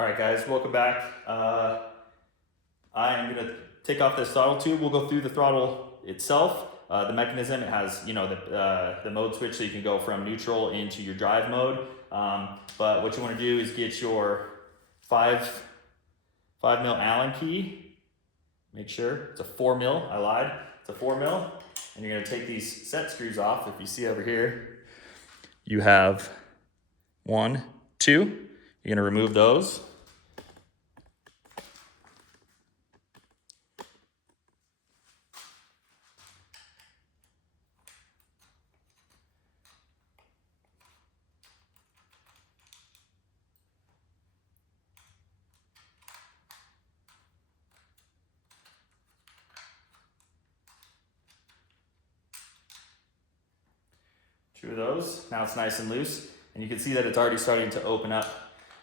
All right, guys, welcome back. I am gonna take off this throttle tube. We'll go through the throttle itself. The mechanism, it has, the mode switch so you can go from neutral into your drive mode. But what you wanna do is get your 5 mil Allen key. Make sure it's a 4 mil, I lied. It's a 4 mil. And you're gonna take these set screws off. If you see over here, you have 1, 2. You're gonna remove those. Two of those. Now it's nice and loose, and you can see that it's already starting to open up.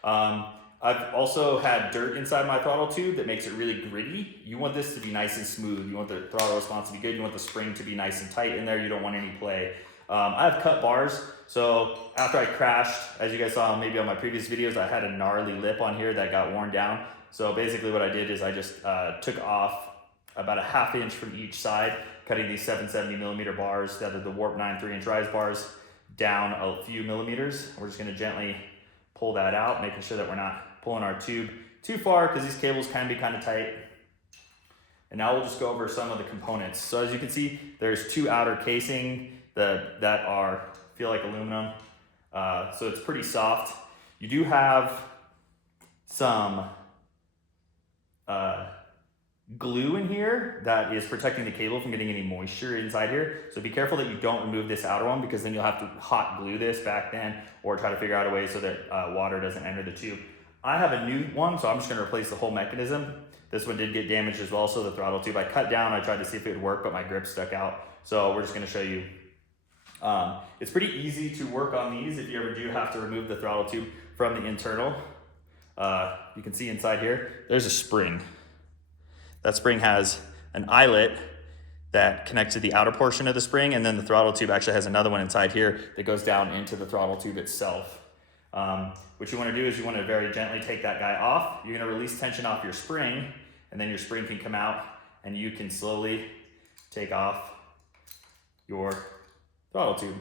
I've also had dirt inside my throttle tube that makes it really gritty. You want this to be nice and smooth. You want the throttle response to be good. You want the spring to be nice and tight in there. You don't want any play. I have cut bars, so after I crashed, as you guys saw maybe on my previous videos, I had a gnarly lip on here that got worn down. So basically what I did is I just took off about a ½ inch from each side, cutting these 770mm bars that are the Warp 9 3-inch rise bars down a few millimeters. We're just gonna gently pull that out, making sure that we're not pulling our tube too far because these cables can be kind of tight. And now we'll just go over some of the components. So as you can see, there's 2 outer casing that feel like aluminum. So it's pretty soft. You do have some glue in here that is protecting the cable from getting any moisture inside here. So be careful that you don't remove this outer one, because then you'll have to hot glue this back then, or try to figure out a way so that water doesn't enter the tube. I have a new one, so I'm just gonna replace the whole mechanism. This one did get damaged as well, so the throttle tube I cut down, I tried to see if it would work, but my grip stuck out. So we're just gonna show you. It's pretty easy to work on these if you ever do have to remove the throttle tube from the internal. You can see inside here, there's a spring. That spring has an eyelet that connects to the outer portion of the spring, and then the throttle tube actually has another one inside here that goes down into the throttle tube itself. What you want to do is you want to very gently take that guy off. You're going to release tension off your spring, and then your spring can come out, and you can slowly take off your throttle tube.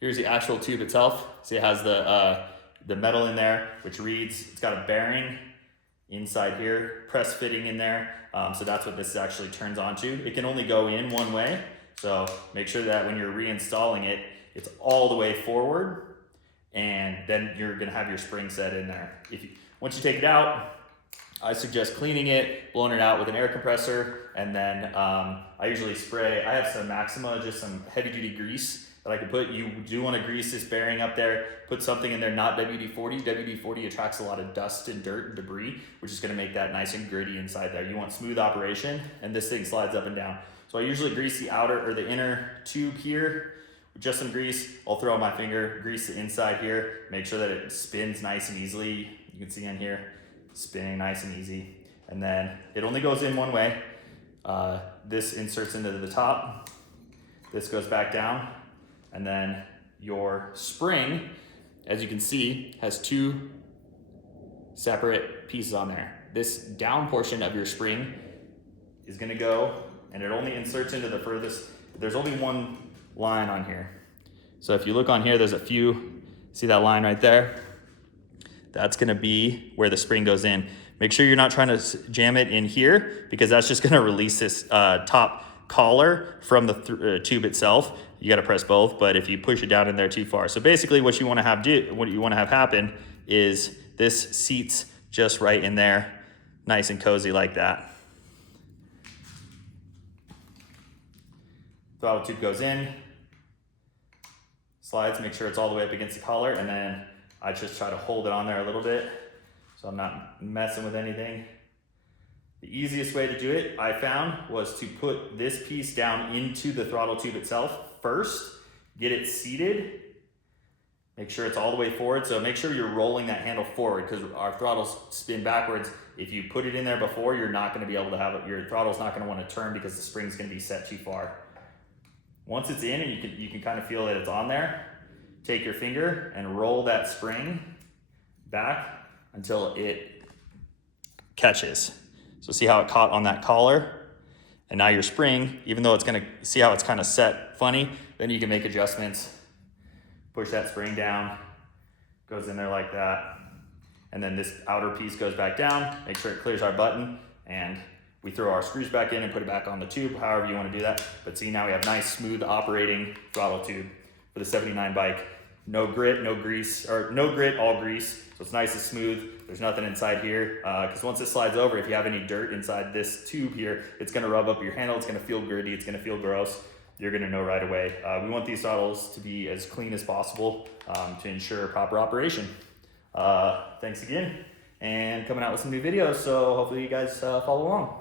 Here's the actual tube itself. See, it has the metal in there, which reads, it's got a bearing inside here, press fitting in there. So that's what this actually turns onto. It can only go in one way. So make sure that when you're reinstalling it, it's all the way forward, and then you're gonna have your spring set in there. Once you take it out, I suggest cleaning it, blowing it out with an air compressor, and then I usually spray, I have some Maxima, just some heavy duty grease that I can put. You do want to grease this bearing up there, put something in there, not WD-40. WD-40 attracts a lot of dust and dirt and debris, which is going to make that nice and gritty inside there. You want smooth operation, and this thing slides up and down. So I usually grease the outer or the inner tube here with just some grease. I'll throw my finger, grease the inside here, make sure that it spins nice and easily. You can see in here, spinning nice and easy. And then it only goes in one way. This inserts into the top. This goes back down. And then your spring, as you can see, has 2 separate pieces on there. This down portion of your spring is gonna go, and it only inserts into the furthest, there's only one line on here. So if you look on here, there's a few, see that line right there? That's gonna be where the spring goes in. Make sure you're not trying to jam it in here, because that's just gonna release this top collar from the tube itself. You got to press both, but if you push it down in there too far. So basically what you want to have happen is this seats just right in there, nice and cozy like that. Throttle tube goes in, slides, make sure it's all the way up against the collar, and then I just try to hold it on there a little bit so I'm not messing with anything. The easiest way to do it, I found, was to put this piece down into the throttle tube itself first, get it seated, make sure it's all the way forward. So make sure you're rolling that handle forward, because our throttles spin backwards. If you put it in there before, you're not gonna be able to have it, your throttle's not gonna wanna turn because the spring's gonna be set too far. Once it's in and you can kind of feel that it's on there, take your finger and roll that spring back until it catches. So see how it caught on that collar? And now your spring, even though it's gonna, see how it's kind of set funny, then you can make adjustments. Push that spring down, goes in there like that. And then this outer piece goes back down, make sure it clears our button, and we throw our screws back in and put it back on the tube, however you want to do that. But see, now we have nice, smooth operating throttle tube for the 79 bike. No grit, no grease, or no grit, all grease. So it's nice and smooth. There's nothing inside here. Because once it slides over, if you have any dirt inside this tube here, it's gonna rub up your handle, it's gonna feel gritty, it's gonna feel gross. You're gonna know right away. We want these throttles to be as clean as possible to ensure proper operation. Thanks again, and coming out with some new videos, so hopefully you guys follow along.